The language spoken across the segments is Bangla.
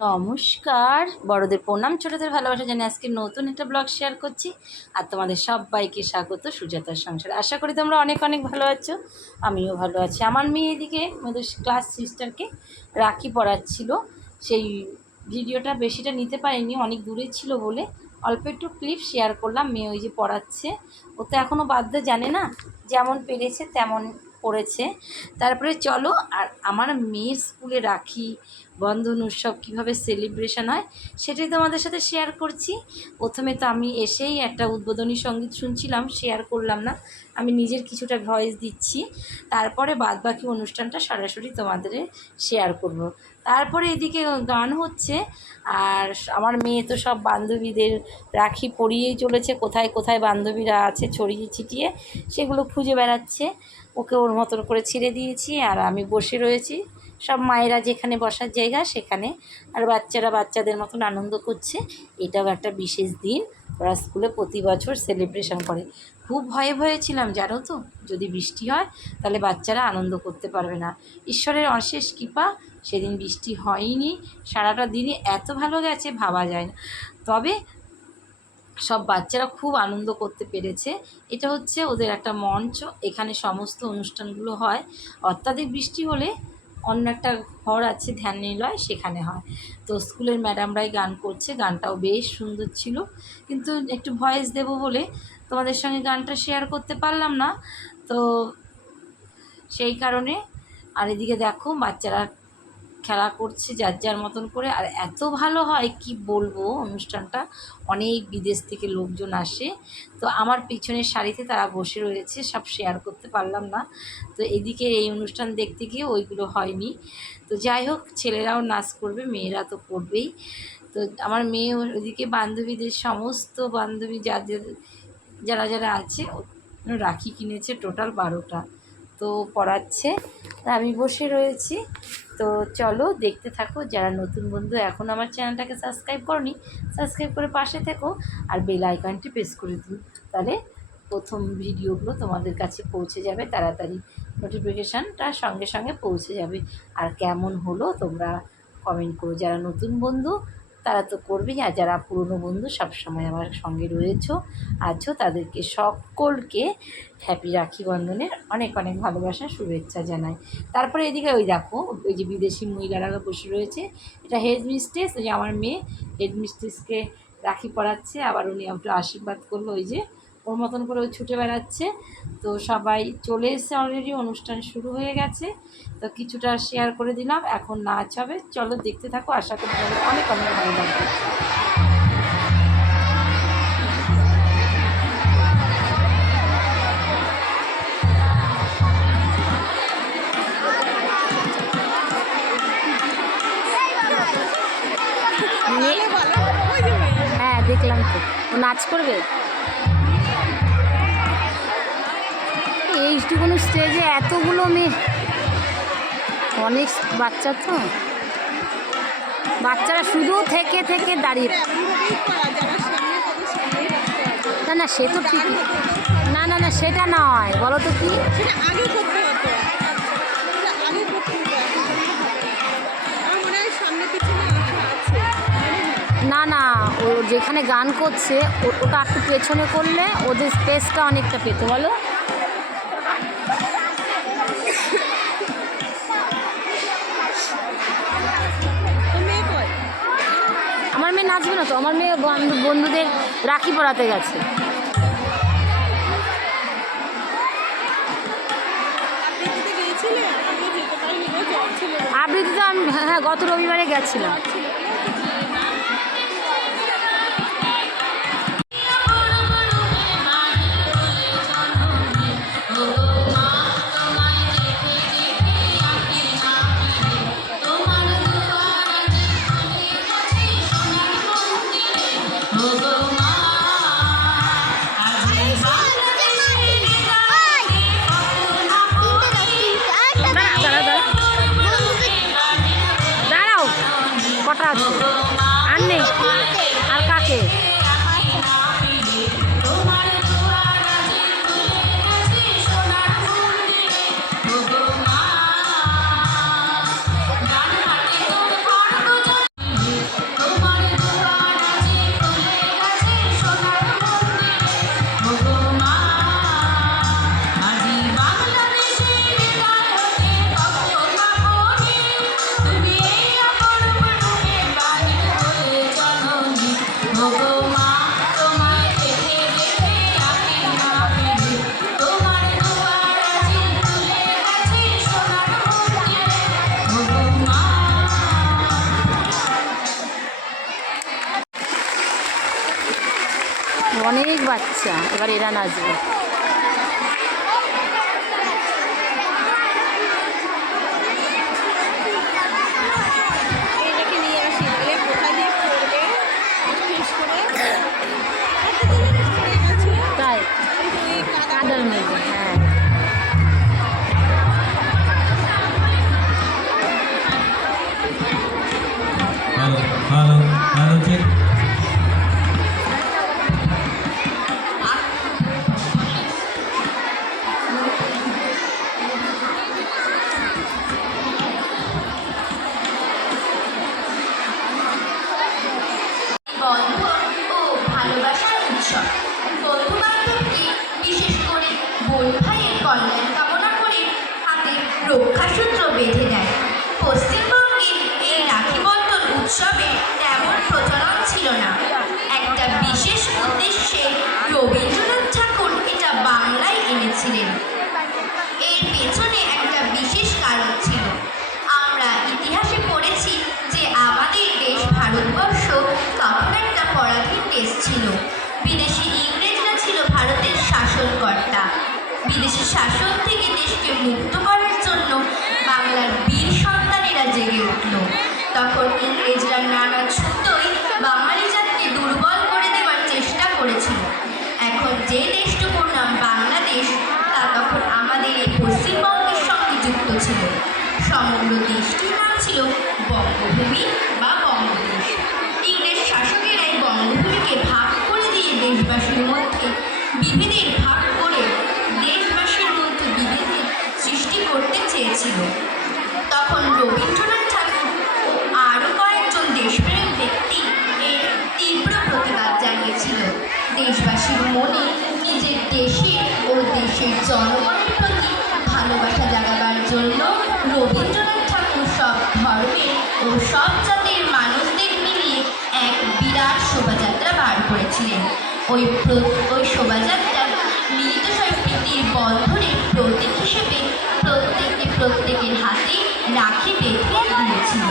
নমস্কার, বড়দের প্রণাম, ছোটদের ভালোবাসা জানিয়ে আজকে নতুন একটা ব্লগ শেয়ার করছি। আর তোমাদের সবাইকে স্বাগত সুজাতার সংসারে। আশা করি তোমরা অনেক অনেক ভালো আছো, আমিও ভালো আছি। আমার মেয়ে এদিকে আমাদের ক্লাস সিস্টারকে রাখি পরাচ্ছিল, সেই ভিডিওটা বেশিটা নিতে পারিনি, অনেক দূরে ছিল বলে অল্প একটু ক্লিপ শেয়ার করলাম। মেয়ে ওই যে পড়াচ্ছে, ও তো এখনও বাধ্য জানে না, যেমন পেরেছে তেমন করেছে। তারপরে চলো, আর আমার মেয়ের স্কুলে রাখি বন্ধন উৎসব কীভাবে সেলিব্রেশন হয় সেটাই তোমাদের সাথে শেয়ার করছি। প্রথমে তো আমি এসেই একটা উদ্বোধনী সঙ্গীত শুনছিলাম, শেয়ার করলাম না, আমি নিজের কিছুটা ভয়েস দিচ্ছি। তারপরে বাদবাকি অনুষ্ঠানটা সরাসরি তোমাদের শেয়ার করব। তারপরে এদিকে গান হচ্ছে, আর আমার মেয়ে তো সব বান্ধবীদের রাখি পরিয়েই চলেছে। কোথায় কোথায় বান্ধবীরা আছে ছড়িয়ে ছিটিয়ে সেগুলো খুঁজে বেড়াচ্ছে। ওকে ওর মতন করে ছেড়ে দিয়েছি, আর আমি বসে রয়েছি। সব মায়েরা যেখানে বসার জায়গা সেখানে, আর বাচ্চারা বাচ্চাদের মতন আনন্দ করছে। এটাও একটা বিশেষ দিন, ওরা স্কুলে প্রতি বছর সেলিব্রেশন করে। খুব ভয়ে ভয়ে ছিলাম জানো তো, যদি বৃষ্টি হয় তাহলে বাচ্চারা আনন্দ করতে পারবে না। ঈশ্বরের অশেষ কৃপা, সেদিন বৃষ্টি হয়নি, সারাটা দিনই এত ভালো গেছে ভাবা যায় না। তবে সব বাচ্চারা খুব আনন্দ করতে পেরেছে। এটা হচ্ছে ওদের একটা মঞ্চ, এখানে সমস্ত অনুষ্ঠানগুলো হয়। অত্যাধিক বৃষ্টি হলে অন্য একটা ঘর আছে ধ্যান নিলয়, সেখানে হয়। তো স্কুলের ম্যাডামরাই গান করছে, গানটাও বেশ সুন্দর ছিল, কিন্তু একটু ভয়েস দেবো বলে তোমাদের সঙ্গে গানটা শেয়ার করতে পারলাম না, তো সেই কারণে। আর এদিকে দেখো বাচ্চারা খেলা করছে যার যার মতন করে, আর এত ভালো হয় কি বলবো অনুষ্ঠানটা। অনেক বিদেশ থেকে লোকজন আসে, তো আমার পিছনের সারিতে তারা বসে রয়েছে, সব শেয়ার করতে পারলাম না। তো এদিকে এই অনুষ্ঠান দেখতে গিয়ে ওইগুলো হয়নি। তো যাই হোক, ছেলেরাও নাচ করবে, মেয়েরা তো করবেই। তো আমার মেয়ে ওইদিকে বান্ধবীদের সমস্ত বান্ধবী যারা যারা আছে রাখি কিনেছে টোটাল 12টা, তো পড়াচ্ছে, আমি বসে রয়েছি। তো চলো দেখতে থাকো। যারা নতুন বন্ধু এখন আমার চ্যানেলটাকে সাবস্ক্রাইব করনি, সাবস্ক্রাইব করে পাশে থেকো, আর বেল আইকনটি প্রেস করে দিও, তাহলে প্রথম ভিডিওগুলো তোমাদের কাছে পৌঁছে যাবে তাড়াতাড়ি, নোটিফিকেশানটা সঙ্গে সঙ্গে পৌঁছে যাবে। আর কেমন হলো তোমরা কমেন্ট করো। যারা নতুন বন্ধু তারা তো করবেই, আর যারা পুরনো বন্ধু সবসময় আমার সঙ্গে আছো তাদেরকে সকলকে হ্যাপি রাখি বন্ধনের অনেক অনেক ভালোবাসা শুভেচ্ছা জানাই। তারপরে এদিকে ওই দেখো, ওই যে বিদেশি মহিলারা বসে রয়েছে, এটা হেড মিস্ট্রেস। ওই যে আমার মেয়ে হেড মিস্ট্রেসকে রাখি পরাচ্ছে, আবার উনি একটু আশীর্বাদ করলো, ওই যে ওর মতন করে ওই ছুটে বেড়াচ্ছে। তো সবাই চলে এসে অলরেডি, অনুষ্ঠান শুরু হয়ে গেছে। তো কিছুটা শেয়ার করে দিলাম, এখন নাচ হবে, চলো দেখতে থাকো, আশা করি অনেক অনেক ভালো লাগবে। হ্যাঁ দেখলাম তো, ও নাচ করবে। এইটুকুনো স্টেজে এতগুলো মেয়ে, অনেক বাচ্চা, তো বাচ্চারা শুধু থেকে থেকে দাঁড়িয়ে, না না সে তো ঠিক, না না না সেটা নয়, বলো তো কি, না না ও যেখানে গান করছে ওটা একটু পেছনে করলে ওদের স্পেসটা অনেকটা পেত, বলো। আমার মেয়ে নাচবে না তো, আমার মেয়ে বন্ধুদের রাখি পরাতে গেছে। আবৃত্তি তো আমি, হ্যাঁ গত রবিবারে গেছিলাম। দাঁড়াও, কটা আছে আর নেই, আর কাকে, আচ্ছা, এবার এরা নাচবে। তাই কাদার মধ্যে, হ্যাঁ। হ্যালো হ্যালো ঠিক। বন্ধন ও ভালোবাসার উৎসব। বন্ধু বান্ধবকে বিশেষ করে বোন ভাইয়ের কল্যাণ কামনা করে হাতে রক্ষাসূত্র বেঁধে দেয়। পশ্চিমবঙ্গে এই রাখি বন্ধন উৎসবে তেমন প্রচলন ছিল না। একটা বিশেষ উদ্দেশ্যে রবীন্দ্রনাথ ঠাকুর এটা বাংলায় এনেছিলেন। এর পেছনে একটা বিশেষ কারণ ছিল। আমরা ইতিহাসে পড়েছি যে আমাদের দেশ ভারতবর্ষ তখন একটা পরাধীন দেশ ছিল। বিদেশি ইংরেজরা ছিল ভারতের শাসনকর্তা। বিদেশি শাসন থেকে দেশকে মুক্ত করার জন্য বাংলার বীর সন্তানেরা জেগে উঠল। তখন ইংরেজরা নানা ছুতোয় বাঙালি জাতিকে দুর্বল করে দেওয়ার চেষ্টা করেছিল। এখন যে দেশটুকুর নাম বাংলাদেশ, তা তখন আমাদের এই পশ্চিমবঙ্গের সঙ্গে যুক্ত ছিল। সমগ্র দেশটির নাম ছিল বঙ্গভূমি বা বঙ্গদেশ। ইংরেজ শাসকেরাই বঙ্গভূমিকে ভাগ করে দিয়ে দেশবাসীর মধ্যে বিভেদের ভাগ করে দেশবাসীর মধ্যে বিভেদের সৃষ্টি করতে চেয়েছিল। তখন রবীন্দ্রনাথ ঠাকুর ও আরও কয়েকজন দেশপ্রেম ব্যক্তি এর তীব্র প্রতিবাদ জানিয়েছিল। দেশবাসীর মনে নিজের দেশের ও দেশের জনগণের প্রতি ভালোবাসা জাগাবার জন্য রবীন্দ্রনাথ ঠাকুর সব ধর্মের ও সব জাতির মানুষদের মিলিয়ে এক বিরাট শোভাযাত্রা বার করেছিলেন। ওই শোভাযাত্রা মিলিত সম্প্রীতির বন্ধনের প্রতীক হিসেবে প্রত্যেকের হাতে রাখি বেঁধে দিয়েছিল।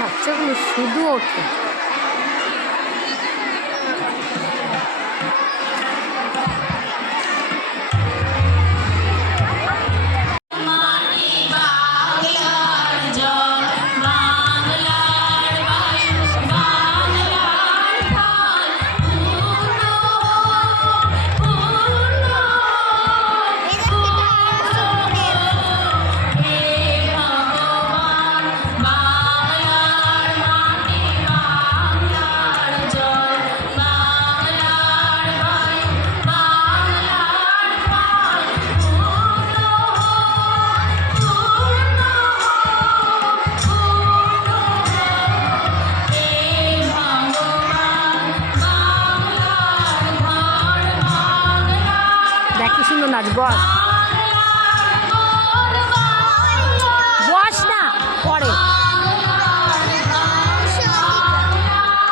বাচ্চাগুলো শুধু ওঠে। দেখ কি সুন্দর নাচ। বস বস না, পরে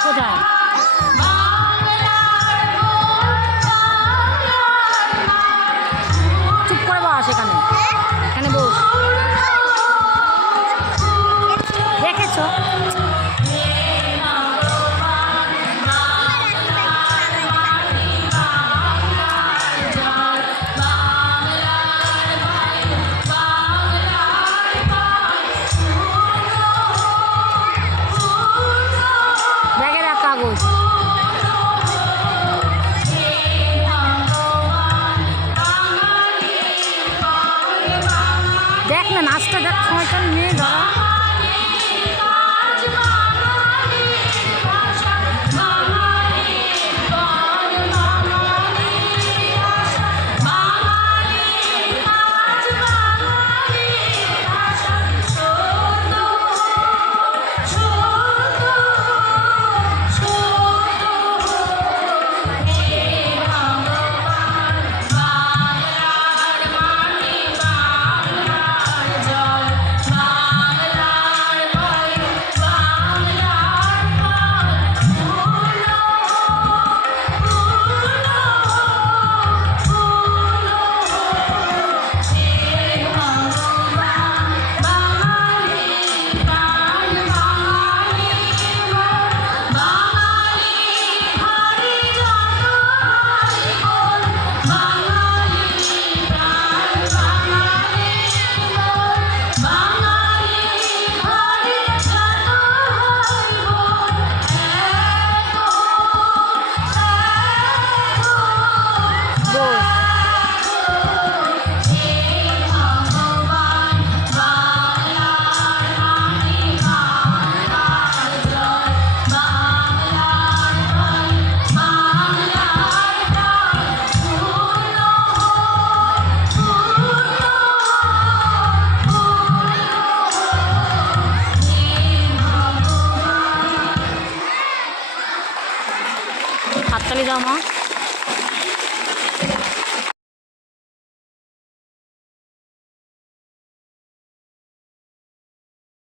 কোথায় চুপ করে বস, এখানে এখানে বস। দেখেছো হাততালি দাও মা।